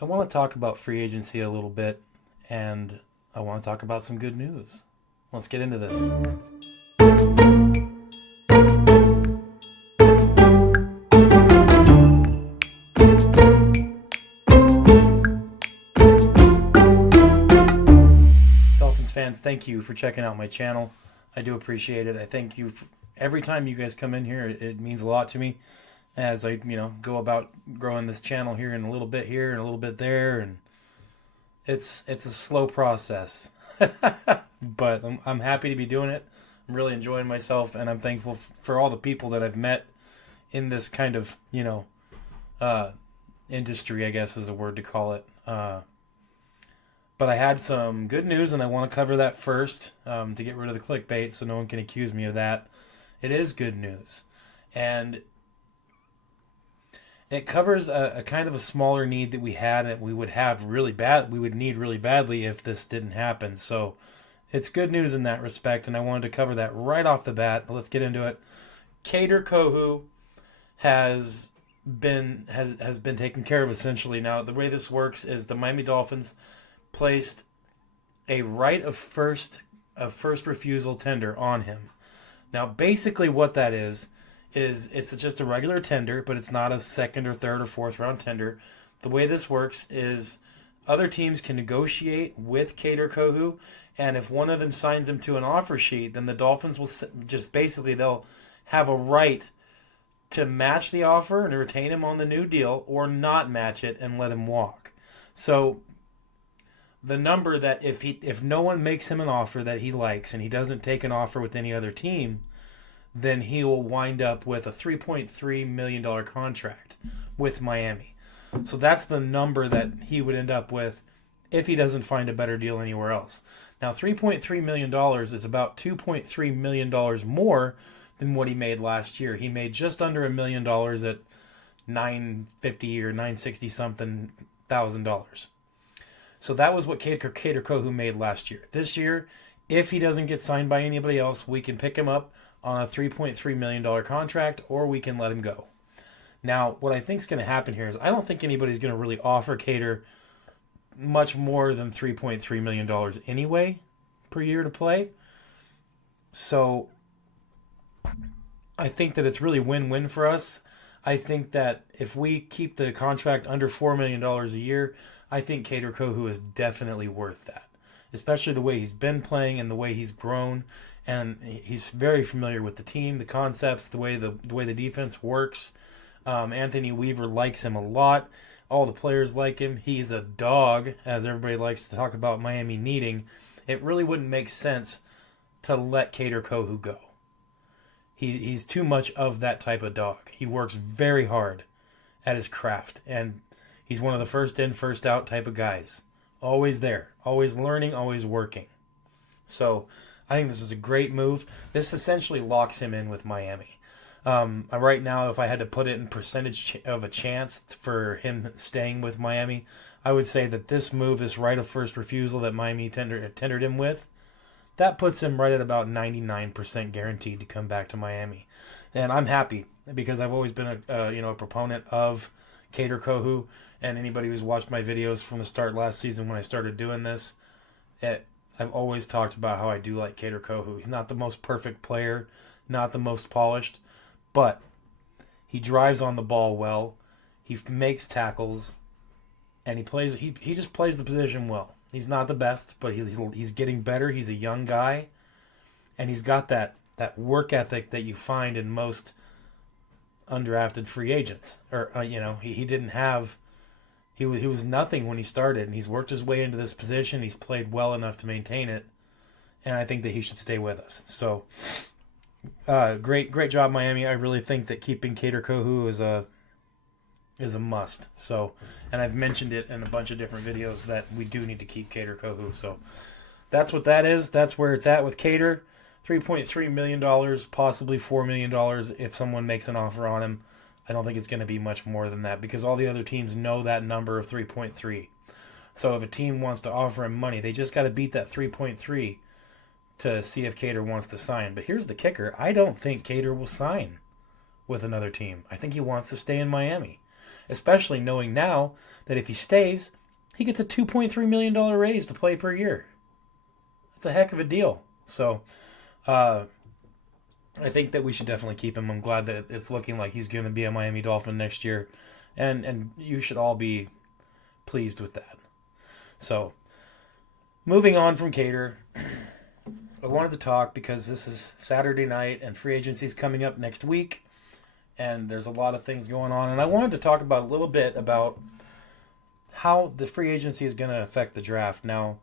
I want to talk about free agency a little bit, and I want to talk about some good news. Let's get into this. Dolphins fans, thank you for checking out my channel. I do appreciate it. I thank you every time you guys come in here. It means a lot to me as I, go about growing this channel here and a little bit here and a little bit there, and it's a slow process. But I'm happy to be doing it. I'm really enjoying myself, and I'm thankful for all the people that I've met in this kind of uh, industry, I guess is a word to call it. But I had some good news, and I want to cover that first to get rid of the clickbait, so no one can accuse me of that. It is good news, and it covers a kind of a smaller need that we had, and we would have really bad. We would need really badly if this didn't happen. So it's good news in that respect, and I wanted to cover that right off the bat. Let's get into it. Kader Kohu has been taken care of essentially. Now the way this works is the Miami Dolphins placed a right of first refusal tender on him. Now basically what that is it's just a regular tender, but it's not a second or third or fourth round tender. The way this works is other teams can negotiate with Kader Kohu, and if one of them signs him to an offer sheet, then the Dolphins will just basically they'll have a right to match the offer and retain him on the new deal, or not match it and let him walk. So the number that if no one makes him an offer that he likes and he doesn't take an offer with any other team, then he will wind up with a $3.3 million contract with Miami. So that's the number that he would end up with if he doesn't find a better deal anywhere else. Now, $3.3 million is about $2.3 million more than what he made last year. He made just under $1 million at 950 or 960 something $1,000. So that was what Kader Kohu made last year. This year, if he doesn't get signed by anybody else, we can pick him up on a $3.3 million contract, or we can let him go. Now, what I think is going to happen here is I don't think anybody's going to really offer Kader much more than $3.3 million anyway per year to play. So I think that it's really win-win for us. I think that if we keep the contract under $4 million a year, I think Kader Kohu is definitely worth that, especially the way he's been playing and the way he's grown. And he's very familiar with the team, the concepts, the way the defense works. Anthony Weaver likes him a lot. All the players like him. He's a dog, as everybody likes to talk about Miami needing. It really wouldn't make sense to let Kader Kohu go. He's too much of that type of dog. He works very hard at his craft, and he's one of the first in, first out type of guys. Always there, always learning, always working. So I think this is a great move. This essentially locks him in with Miami. Right now, if I had to put it in percentage of a chance for him staying with Miami, I would say that this move, this right of first refusal that Miami tendered him with, that puts him right at about 99% guaranteed to come back to Miami. And I'm happy because I've always been a proponent of Kader Kohu, and anybody who's watched my videos from the start last season when I started doing this, I've always talked about how I do like Kader Kohu. He's not the most perfect player, not the most polished, but he drives on the ball well. He makes tackles, and he plays. He just plays the position well. He's not the best, but he's getting better. He's a young guy, and he's got that work ethic that you find in most undrafted free agents. Or he didn't have. He was nothing when he started, and he's worked his way into this position. He's played well enough to maintain it, and I think that he should stay with us. So, great job, Miami. I really think that keeping Kader Kohu is a must. So, and I've mentioned it in a bunch of different videos that we do need to keep Kader Kohu. So, that's what that is. That's where it's at with Kader. $3.3 million, possibly $4 million if someone makes an offer on him. I don't think it's going to be much more than that because all the other teams know that number of 3.3. So if a team wants to offer him money, they just got to beat that 3.3 to see if Kader wants to sign. But here's the kicker. I don't think Kader will sign with another team. I think he wants to stay in Miami. especially knowing now that if he stays, he gets a $2.3 million raise to play per year. That's a heck of a deal. So I think that we should definitely keep him. I'm glad that it's looking like he's going to be a Miami Dolphin next year. And you should all be pleased with that. So moving on from Cater, I wanted to talk because this is Saturday night and free agency is coming up next week. And there's a lot of things going on. And I wanted to talk about a little bit about how the free agency is going to affect the draft. Now,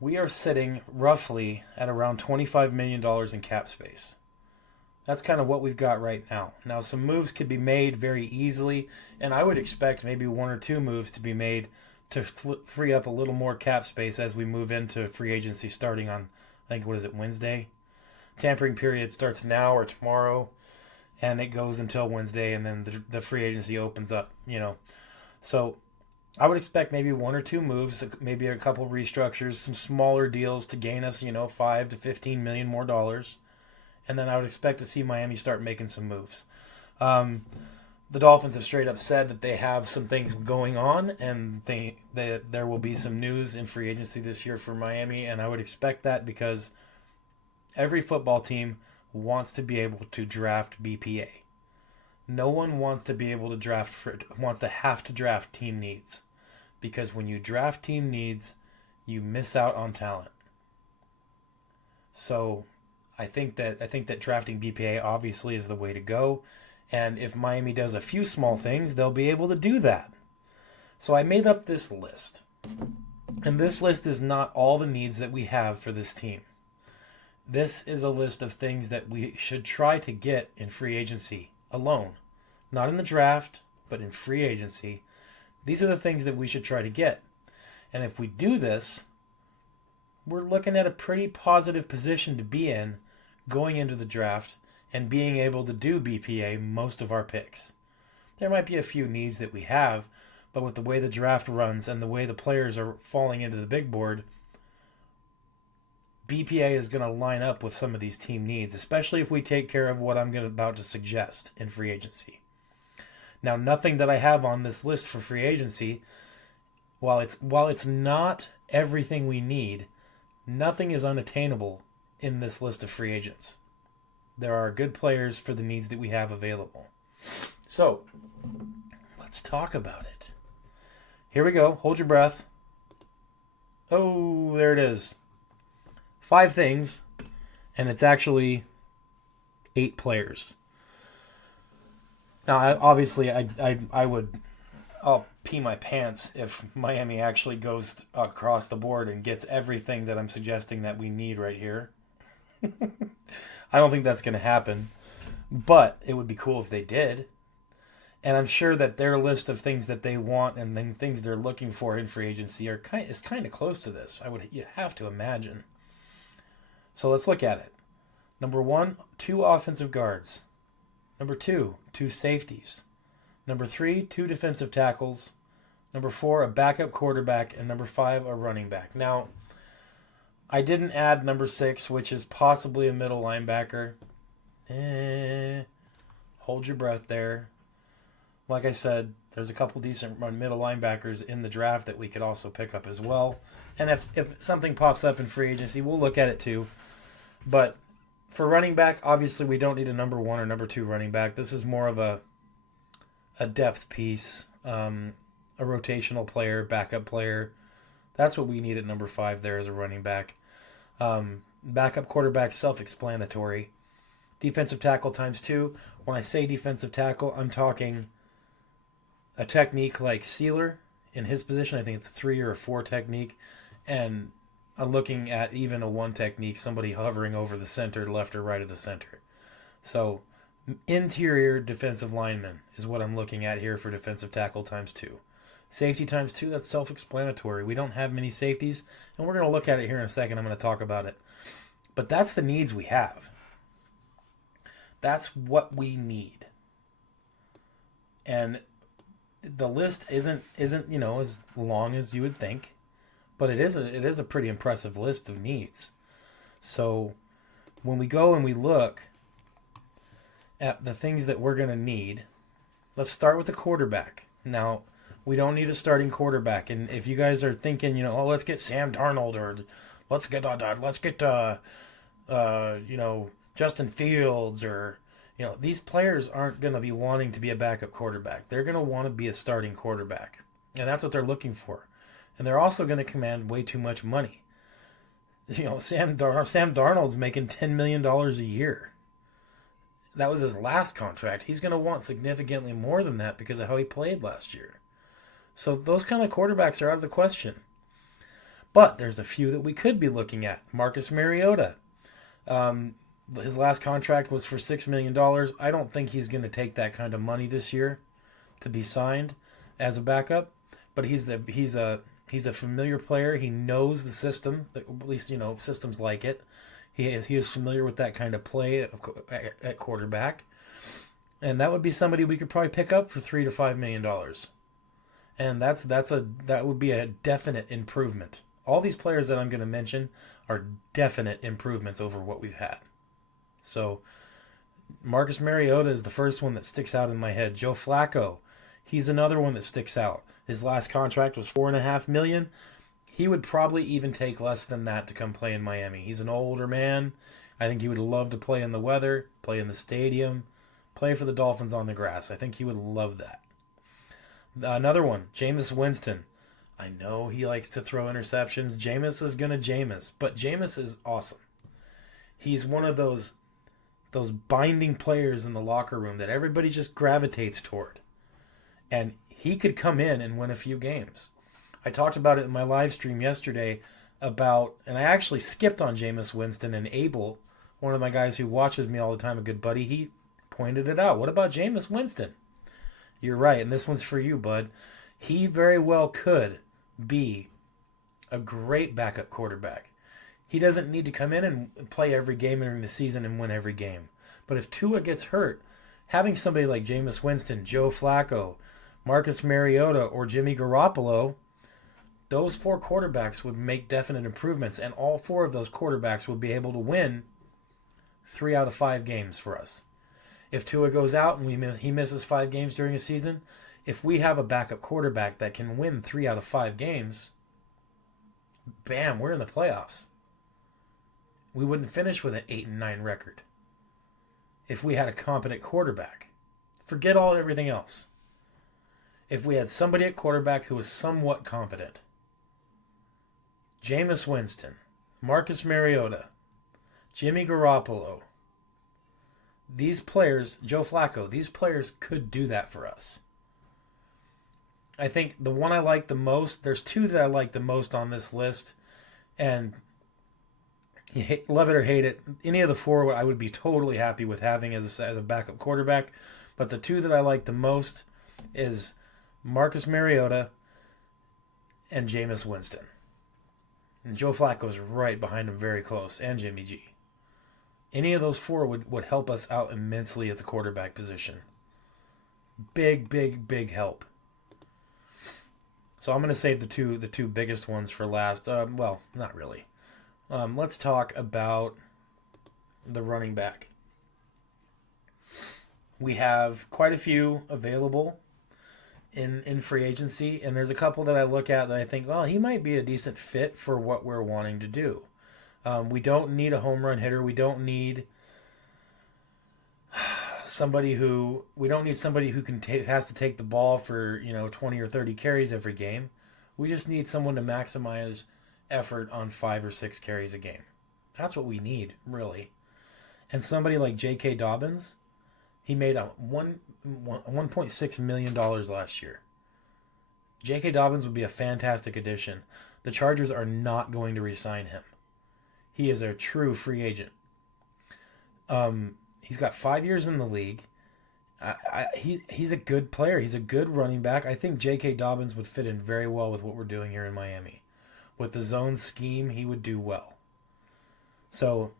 we are sitting roughly at around $25 million in cap space. That's kind of what we've got right now. Now, some moves could be made very easily, and I would expect maybe one or two moves to be made to free up a little more cap space as we move into free agency starting on, I think, what is it, Wednesday? Tampering period starts now or tomorrow, and it goes until Wednesday, and then the free agency opens up, So I would expect maybe one or two moves, maybe a couple restructures, some smaller deals to gain us, $5 to $15 million more dollars. And then I would expect to see Miami start making some moves. The Dolphins have straight up said that they have some things going on, and there will be some news in free agency this year for Miami, and I would expect that because every football team wants to be able to draft BPA. No one wants to be able to wants to have to draft team needs, because when you draft team needs, you miss out on talent. So I think that drafting BPA obviously is the way to go, and if Miami does a few small things, they'll be able to do that. So I made up this list, and this list is not all the needs that we have for this team. This is a list of things that we should try to get in free agency alone. Not in the draft, but in free agency. These are the things that we should try to get. And if we do this, we're looking at a pretty positive position to be in going into the draft and being able to do BPA most of our picks. There might be a few needs that we have, but with the way the draft runs and the way the players are falling into the big board, BPA is going to line up with some of these team needs, especially if we take care of what I'm about to suggest in free agency. Now, nothing that I have on this list for free agency, while it's not everything we need, nothing is unattainable in this list of free agents. There are good players for the needs that we have available. So, let's talk about it. Here we go. Hold your breath. Oh, there it is. 5 things, and it's actually 8 players. Now, I'll pee my pants if Miami actually goes across the board and gets everything that I'm suggesting that we need right here. I don't think that's going to happen, but it would be cool if they did. And I'm sure that their list of things that they want and then things they're looking for in free agency is kind of close to this. You have to imagine. So let's look at it. Number 1, 2 offensive guards. Number 2, 2 safeties. Number 3, 2 defensive tackles. Number 4, a backup quarterback. And number 5, a running back. Now, I didn't add number 6, which is possibly a middle linebacker. Hold your breath there. Like I said, there's a couple decent middle linebackers in the draft that we could also pick up as well. And if something pops up in free agency, we'll look at it too. But for running back, obviously we don't need a number 1 or number 2 running back. This is more of a depth piece, a rotational player, backup player. That's what we need at number 5 there as a running back. Backup quarterback, self-explanatory. Defensive tackle times 2. When I say defensive tackle, I'm talking a technique like Sealer in his position. I think it's a 3 or a 4 technique. And I'm looking at even a 1 technique, somebody hovering over the center, left or right of the center. So interior defensive lineman is what I'm looking at here for defensive tackle times 2. Safety times 2, that's self-explanatory. We don't have many safeties, and we're going to look at it here in a second. I'm going to talk about it. But that's the needs we have. That's what we need. And the list isn't as long as you would think, but it is a pretty impressive list of needs. So when we go and we look at the things that we're going to need, Let's start with the quarterback. Now, we don't need a starting quarterback. And if you guys are thinking, oh, let's get Sam Darnold or let's get Justin Fields or these players aren't going to be wanting to be a backup quarterback. They're going to want to be a starting quarterback. And that's what they're looking for. And they're also going to command way too much money. Sam Darnold's making $10 million a year. That was his last contract. He's going to want significantly more than that because of how he played last year. So those kind of quarterbacks are out of the question. But there's a few that we could be looking at. Marcus Mariota. His last contract was for $6 million. I don't think he's going to take that kind of money this year to be signed as a backup. But he's a familiar player. He knows the system, at least systems like it. He is familiar with that kind of play at quarterback, and that would be somebody we could probably pick up for $3 to $5 million, and that would be a definite improvement. All these players that I'm going to mention are definite improvements over what we've had. So Marcus Mariota is the first one that sticks out in my head. Joe Flacco, he's another one that sticks out. His last contract was $4.5 million. He would probably even take less than that to come play in Miami. He's an older man. I think he would love to play in the weather, play in the stadium, play for the Dolphins on the grass. I think he would love that. Another one, Jameis Winston. I know he likes to throw interceptions. Jameis is going to Jameis, but Jameis is awesome. He's one of those binding players in the locker room that everybody just gravitates toward. And he could come in and win a few games. I talked about it in my live stream yesterday and I actually skipped on Jameis Winston, and Abel, one of my guys who watches me all the time, a good buddy, he pointed it out. What about Jameis Winston? You're right, and this one's for you, bud. He very well could be a great backup quarterback. He doesn't need to come in and play every game during the season and win every game. But if Tua gets hurt, having somebody like Jameis Winston, Joe Flacco, Marcus Mariota, or Jimmy Garoppolo, those 4 quarterbacks would make definite improvements, and all 4 of those quarterbacks would be able to win 3 out of 5 games for us. If Tua goes out and he misses 5 games during a season, if we have a backup quarterback that can win 3 out of 5 games, bam, we're in the playoffs. We wouldn't finish with an 8-9 record if we had a competent quarterback. Forget everything else. If we had somebody at quarterback who was somewhat competent. Jameis Winston, Marcus Mariota, Jimmy Garoppolo, these players, Joe Flacco, these players could do that for us. I think the one I like the most, there's 2 that I like the most on this list, and love it or hate it, any of the 4 I would be totally happy with having as a backup quarterback, but the 2 that I like the most is Marcus Mariota and Jameis Winston. And Joe Flacco's right behind him very close, and Jimmy G. Any of those 4 would help us out immensely at the quarterback position. Big, big, big help. So I'm going to save the two biggest ones for last. Well, not really. Let's talk about the running back. We have quite a few available in free agency, and there's a couple that I look at that I think, well, he might be a decent fit for what we're wanting to do. We don't need a home run hitter. We don't need somebody who has to take the ball for 20 or 30 carries every game. We just need someone to maximize effort on 5 or 6 carries a game. That's what we need, really. And somebody like J.K. Dobbins, he made $1.6 million last year. J.K. Dobbins would be a fantastic addition. The Chargers are not going to re-sign him. He is a true free agent. He's got 5 years in the league. He's a good player. He's a good running back. I think J.K. Dobbins would fit in very well with what we're doing here in Miami. With the zone scheme, he would do well. So,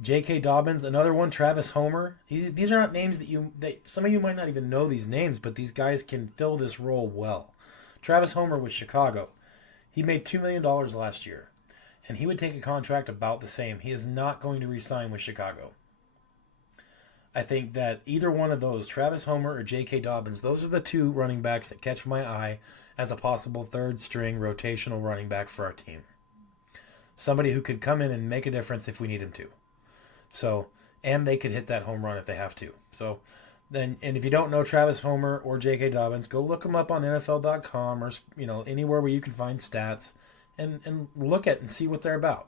J.K. Dobbins, another one, Travis Homer. These are not names that some of you might not even know these names, but these guys can fill this role well. Travis Homer with Chicago. He made $2 million last year, and he would take a contract about the same. He is not going to re-sign with Chicago. I think that either one of those, Travis Homer or J.K. Dobbins, those are the two running backs that catch my eye as a possible third string rotational running back for our team. Somebody who could come in and make a difference if we need him to. So, and they could hit that home run if they have to. So, then, and if you don't know Travis Homer or J.K. Dobbins, go look them up on NFL.com or anywhere where you can find stats and look at and see what they're about.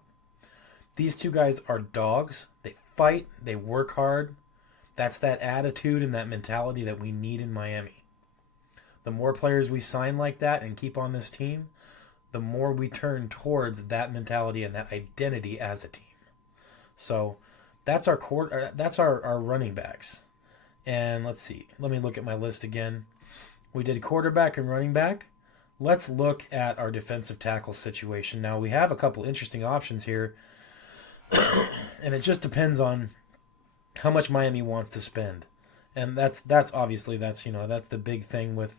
These two guys are dogs. They fight. They work hard. That's that attitude and that mentality that we need in Miami. The more players we sign like that and keep on this team, the more we turn towards that mentality and that identity as a team. So that's our running backs. And let's see. Let me look at my list again. We did quarterback and running back. Let's look at our defensive tackle situation. Now, we have a couple interesting options here. And it just depends on how much Miami wants to spend. And that's obviously that's the big thing with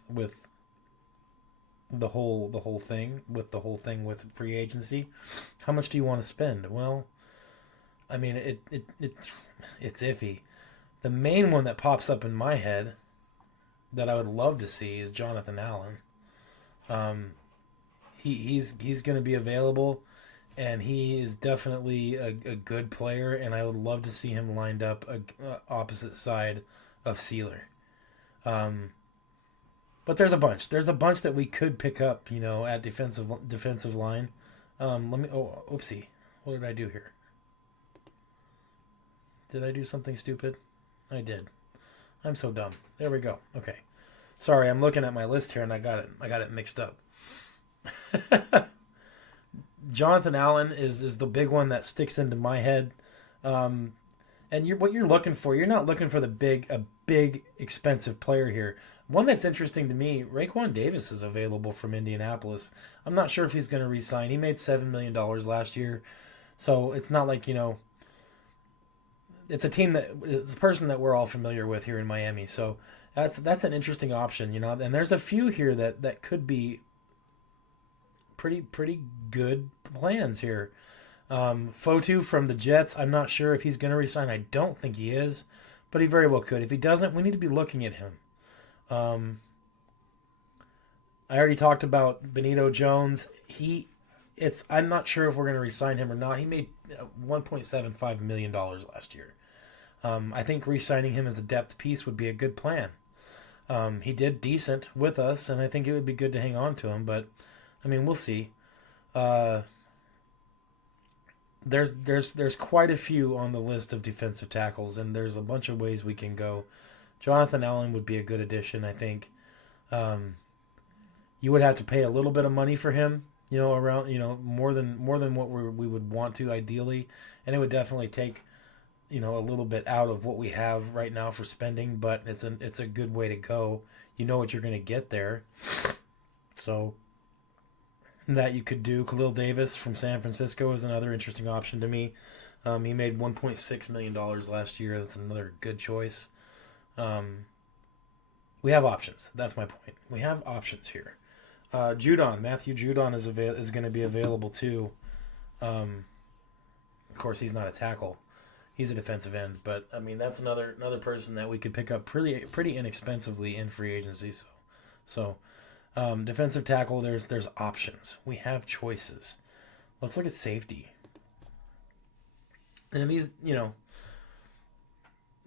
the whole thing with free agency. How much do you want to spend? Well, I mean, it's iffy. The main one that pops up in my head that I would love to see is Jonathan Allen. He's going to be available, and he is definitely a good player, and I would love to see him lined up opposite side of Sealer. But there's a bunch. There's a bunch that we could pick up, at defensive line. Oopsie. What did I do here? Did I do something stupid? I did. I'm so dumb. There we go. Okay. Sorry, I'm looking at my list here and I got it mixed up. Jonathan Allen is the big one that sticks into my head. And what you're looking for, you're not looking for a big expensive player here. One that's interesting to me, Raekwon Davis is available from Indianapolis. I'm not sure if he's going to re-sign. He made $7 million last year. So it's not like, it's a person that we're all familiar with here in Miami. So that's an interesting option, and there's a few here that could be pretty good plans here. Fotu from the Jets, I'm not sure if he's going to resign. I don't think he is, but he very well could. If he doesn't, we need to be looking at him. I already talked about Benito Jones. I'm not sure if we're going to re-sign him or not. He made $1.75 million last year. I think re-signing him as a depth piece would be a good plan. He did decent with us, and I think it would be good to hang on to him. But I mean, we'll see. There's quite a few on the list of defensive tackles, and there's a bunch of ways we can go. Jonathan Allen would be a good addition, I think. You would have to pay a little bit of money for him, around more than what we would want to ideally, and it would definitely take a little bit out of what we have right now for spending, but it's a good way to go. You know what you're going to get there. So that you could do. Khalil Davis from San Francisco is another interesting option to me. He made $1.6 million last year. That's another good choice. We have options. That's my point. We have options here. Matthew Judon is going to be available too. Of course, he's not a tackle. He's a defensive end, but I mean that's another person that we could pick up pretty inexpensively in free agency. So defensive tackle, there's options. We have choices. Let's look at safety. And these,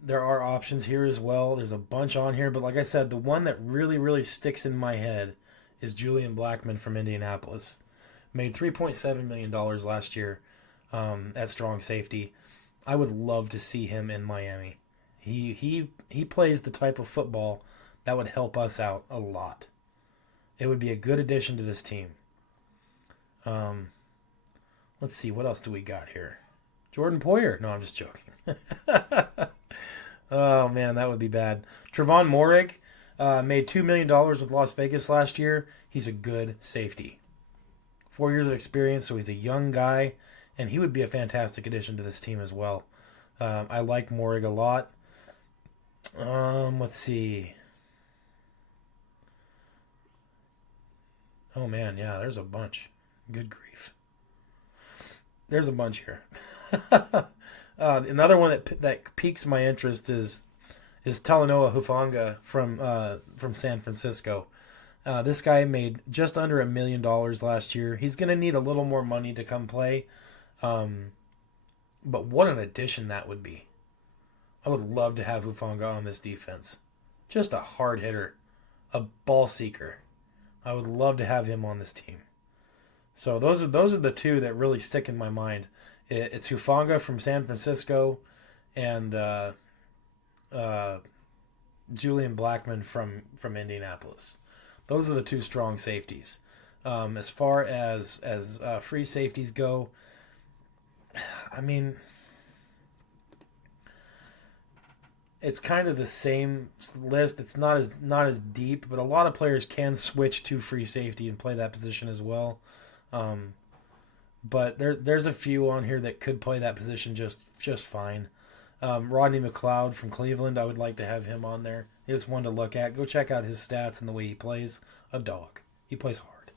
there are options here as well. There's a bunch on here, but like I said, the one that really sticks in my head is Julian Blackmon from Indianapolis. Made $3.7 million last year at strong safety. I would love to see him in Miami. He plays the type of football that would help us out a lot. It would be a good addition to this team. Let's see, what else do we got here? Jordan Poyer. No, I'm just joking. Oh, man, that would be bad. Trevon Moehrig made $2 million with Las Vegas last year. He's a good safety. 4 years of experience, so he's a young guy, and he would be a fantastic addition to this team as well. I like Moehrig a lot. Let's see. Oh, man, yeah, there's a bunch. Good grief. There's a bunch here. Another one that piques my interest is is Talanoa Hufanga from San Francisco. This guy made just under $1 million last year. He's going to need a little more money to come play, but what an addition that would be. I would love to have Hufanga on this defense. Just a hard hitter, a ball seeker. I would love to have him on this team. So those are the two that really stick in my mind. It's Hufanga from San Francisco, and Julian Blackmon from Indianapolis. Those are the two strong safeties. As far as free safeties go, I mean, it's kind of the same list. It's not as deep, but a lot of players can switch to free safety and play that position as well. But there's a few on here that could play that position just fine. Rodney McLeod from Cleveland, I would like to have him on there. He's one to look at. Go check out his stats and the way he plays. A dog. He plays hard.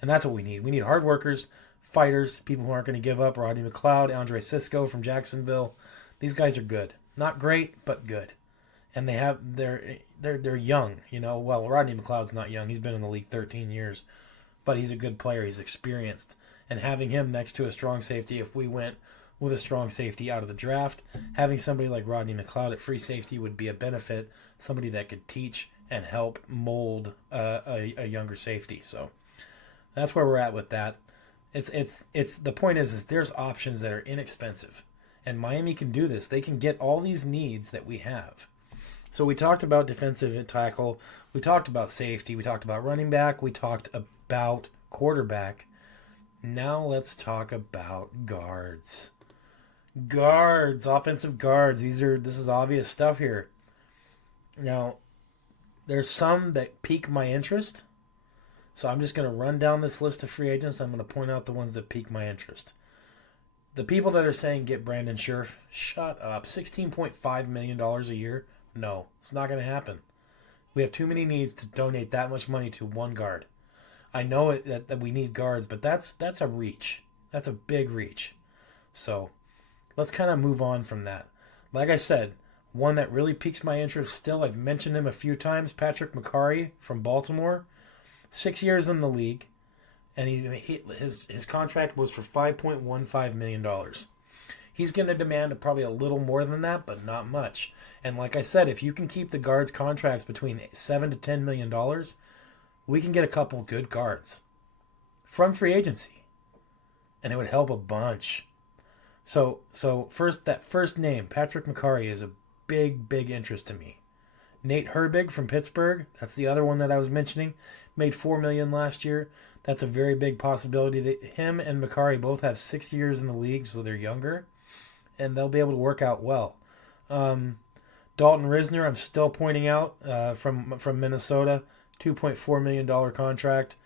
And that's what we need. We need hard workers, fighters, people who aren't going to give up. Rodney McLeod, Andre Sisco from Jacksonville. These guys are good. Not great, but good. And they're young, you know. Well, Rodney McLeod's not young. He's been in the league 13 years. But he's a good player. He's experienced. And having him next to a strong safety, if we went with a strong safety out of the draft, having somebody like Rodney McLeod at free safety would be a benefit. Somebody that could teach and help mold a younger safety. So that's where we're at with that. It's the point is there's options that are inexpensive, and Miami can do this. They can get all these needs that we have. So we talked about defensive tackle, we talked about safety, we talked about running back, we talked about quarterback. Now let's talk about guards. Guards, offensive guards. This is obvious stuff here. Now, there's some that pique my interest. So I'm just going to run down this list of free agents. I'm going to point out the ones that pique my interest. The people that are saying get Brandon Scherf, shut up. $16.5 million a year? No, it's not going to happen. We have too many needs to donate that much money to one guard. I know that we need guards, but that's a reach. That's a big reach. So let's kind of move on from that. Like I said, one that really piques my interest still, I've mentioned him a few times, Patrick McCarry from Baltimore. 6 years in the league, and his contract was for $5.15 million. He's going to demand probably a little more than that, but not much. And like I said, if you can keep the guards' contracts between $7 to $10 million, we can get a couple good guards from free agency, and it would help a bunch. So that first name, Patrick McCarry, is a big interest to me. Nate Herbig from Pittsburgh, that's the other one that I was mentioning, made $4 million last year. That's a very big possibility. That him and McCarry both have 6 years in the league, so they're younger, and they'll be able to work out well. Dalton Risner, I'm still pointing out, from Minnesota, $2.4 million contract.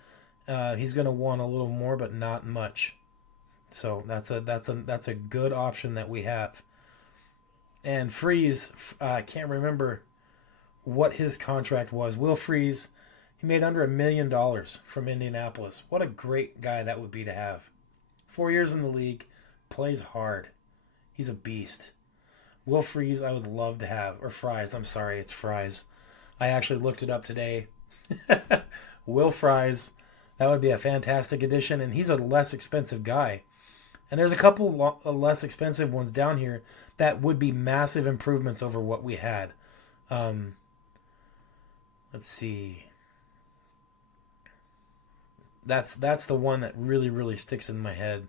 He's going to want a little more, but not much. So that's a good option that we have. And Freeze, I can't remember what his contract was. Will Freeze, he made under $1 million from Indianapolis. What a great guy that would be to have. 4 years in the league, plays hard. He's a beast. Will Freeze, I would love to have. Or Fries, I'm sorry, it's Fries. I actually looked it up today. Will Fries, that would be a fantastic addition, and he's a less expensive guy. And there's a couple less expensive ones down here that would be massive improvements over what we had. Let's see. That's the one that really sticks in my head.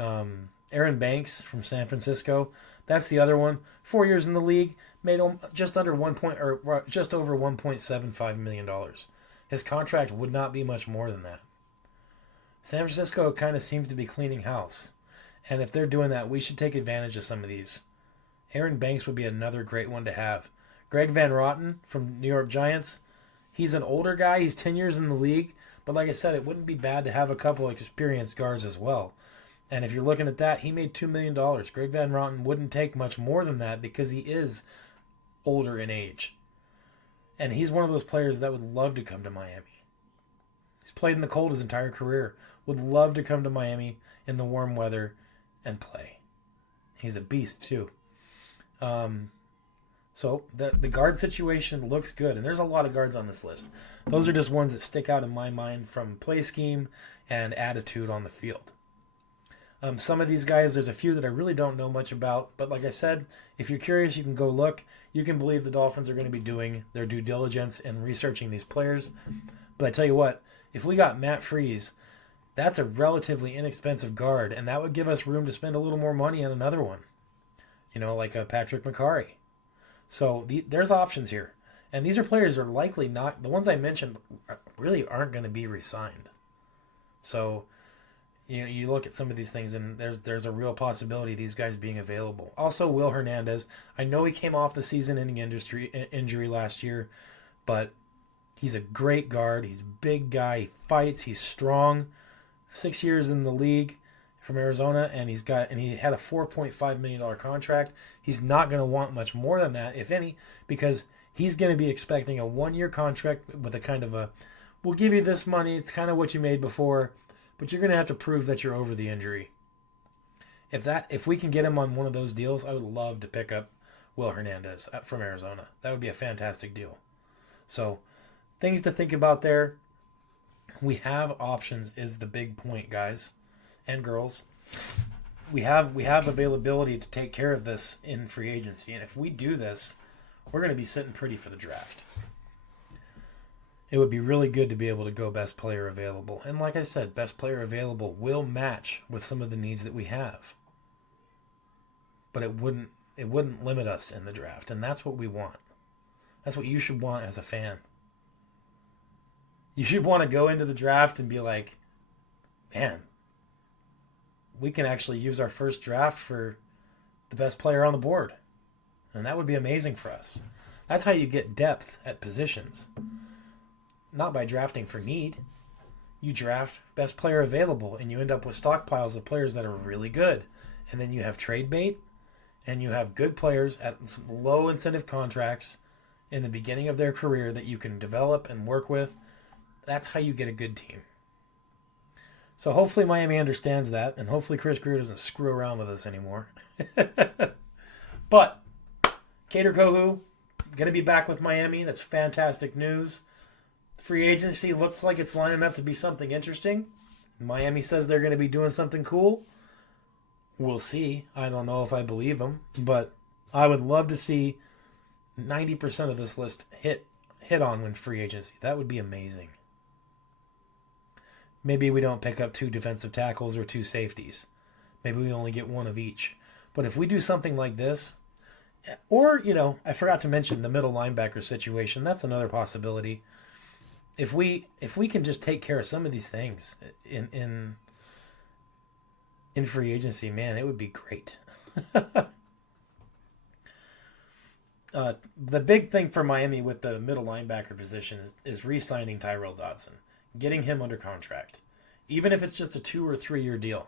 Aaron Banks from San Francisco. That's the other one. 4 years in the league, made just over $1.75 million. His contract would not be much more than that. San Francisco kind of seems to be cleaning house. And if they're doing that, we should take advantage of some of these. Aaron Banks would be another great one to have. Greg Van Roten from New York Giants. He's an older guy. He's 10 years in the league. But like I said, it wouldn't be bad to have a couple of experienced guards as well. And if you're looking at that, he made $2 million. Greg Van Roten wouldn't take much more than that because he is older in age. And he's one of those players that would love to come to Miami. He's played in the cold his entire career. Would love to come to Miami in the warm weather and play. He's a beast too. So the guard situation looks good, and there's a lot of guards on this list. Those are just ones that stick out in my mind from play scheme and attitude on the field. Some of these guys, there's a few that I really don't know much about, but like I said, if you're curious, you can go look. You can believe the Dolphins are going to be doing their due diligence and researching these players. But I tell you what, if we got Matt Freese, that's a relatively inexpensive guard, and that would give us room to spend a little more money on another one. Like a Patrick McCarry. So there's options here. And these are players are likely not, the ones I mentioned really aren't going to be re-signed. So, you look at some of these things and there's a real possibility of these guys being available. Also, Will Hernandez. I know he came off the season-ending injury last year, but he's a great guard. He's a big guy. He fights. He's strong. 6 years in the league from Arizona, and he had a $4.5 million contract. He's not going to want much more than that, if any, because he's going to be expecting a 1-year contract with a kind of a, we'll give you this money. It's kind of what you made before, but you're going to have to prove that you're over the injury. If we can get him on one of those deals, I would love to pick up Will Hernandez from Arizona. That would be a fantastic deal. So, things to think about there. We have options is the big point, guys and girls. We have availability to take care of this in free agency, and if we do this, we're going to be sitting pretty for the draft. It would be really good to be able to go best player available. And like I said, best player available will match with some of the needs that we have. But it wouldn't limit us in the draft, and that's what we want. That's what you should want as a fan. You should want to go into the draft and be like, man, we can actually use our first draft for the best player on the board. And that would be amazing for us. That's how you get depth at positions. Not by drafting for need. You draft best player available, and you end up with stockpiles of players that are really good. And then you have trade bait, and you have good players at low incentive contracts in the beginning of their career that you can develop and work with. That's how you get a good team. So hopefully Miami understands that, and hopefully Chris Greer doesn't screw around with us anymore. But Kader Kohou going to be back with Miami. That's fantastic news. Free agency looks like it's lining up to be something interesting. Miami says they're going to be doing something cool. We'll see. I don't know if I believe them, but I would love to see 90% of this list hit on when free agency. That would be amazing. Maybe we don't pick up 2 defensive tackles or 2 safeties. Maybe we only get 1 of each. But if we do something like this, or, I forgot to mention the middle linebacker situation. That's another possibility. If we can just take care of some of these things in free agency, man, it would be great. The big thing for Miami with the middle linebacker position is re-signing Tyrell Dodson. Getting him under contract. Even if it's just a 2 or 3 year deal.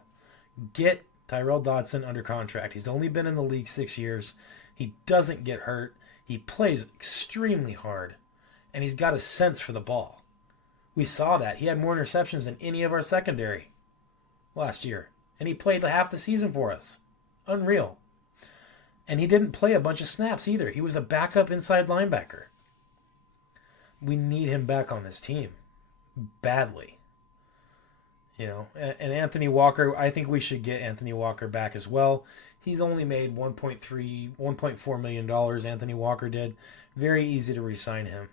Get Tyrell Dodson under contract. He's only been in the league 6 years. He doesn't get hurt. He plays extremely hard. And he's got a sense for the ball. We saw that. He had more interceptions than any of our secondary last year. And he played half the season for us. Unreal. And he didn't play a bunch of snaps either. He was a backup inside linebacker. We need him back on this team. Badly. And Anthony Walker, I think we should get Anthony Walker back as well. He's only made $1.4 million, Anthony Walker did. Very easy to re-sign him.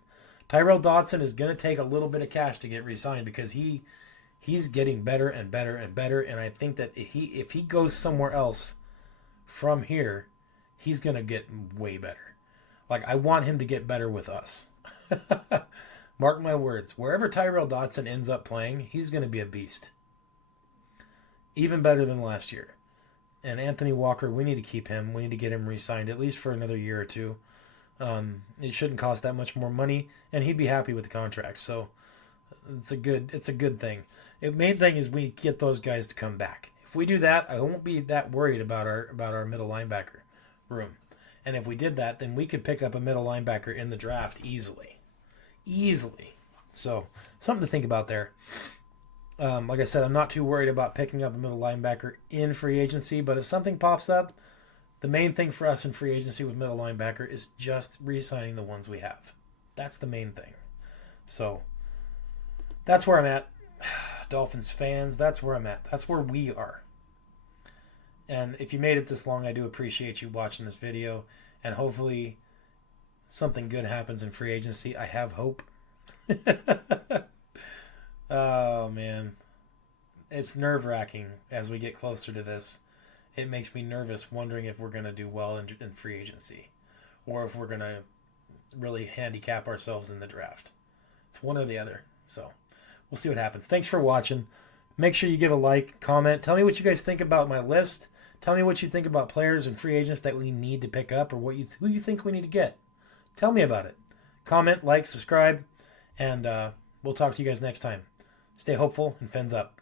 Tyrell Dodson is going to take a little bit of cash to get re-signed because he's getting better and better and better, and I think that if he goes somewhere else from here, he's going to get way better. I want him to get better with us. Mark my words. Wherever Tyrell Dodson ends up playing, he's going to be a beast. Even better than last year. And Anthony Walker, we need to keep him. We need to get him re-signed at least for another year or 2. It shouldn't cost that much more money, and he'd be happy with the contract. So it's a good thing. The main thing is we get those guys to come back. If we do that, I won't be that worried about our middle linebacker room. And if we did that, then we could pick up a middle linebacker in the draft easily. So something to think about there. Like I said, I'm not too worried about picking up a middle linebacker in free agency, but if something pops up The main thing for us in free agency with middle linebacker is just re-signing the ones we have. That's the main thing. So that's where I'm at. Dolphins fans, that's where I'm at. That's where we are. And if you made it this long, I do appreciate you watching this video. And hopefully something good happens in free agency. I have hope. Oh, man. It's nerve-wracking as we get closer to this. It makes me nervous wondering if we're going to do well in free agency or if we're going to really handicap ourselves in the draft. It's one or the other. So we'll see what happens. Thanks for watching. Make sure you give a like, comment. Tell me what you guys think about my list. Tell me what you think about players and free agents that we need to pick up or who you think we need to get. Tell me about it. Comment, like, subscribe, and we'll talk to you guys next time. Stay hopeful and fins up.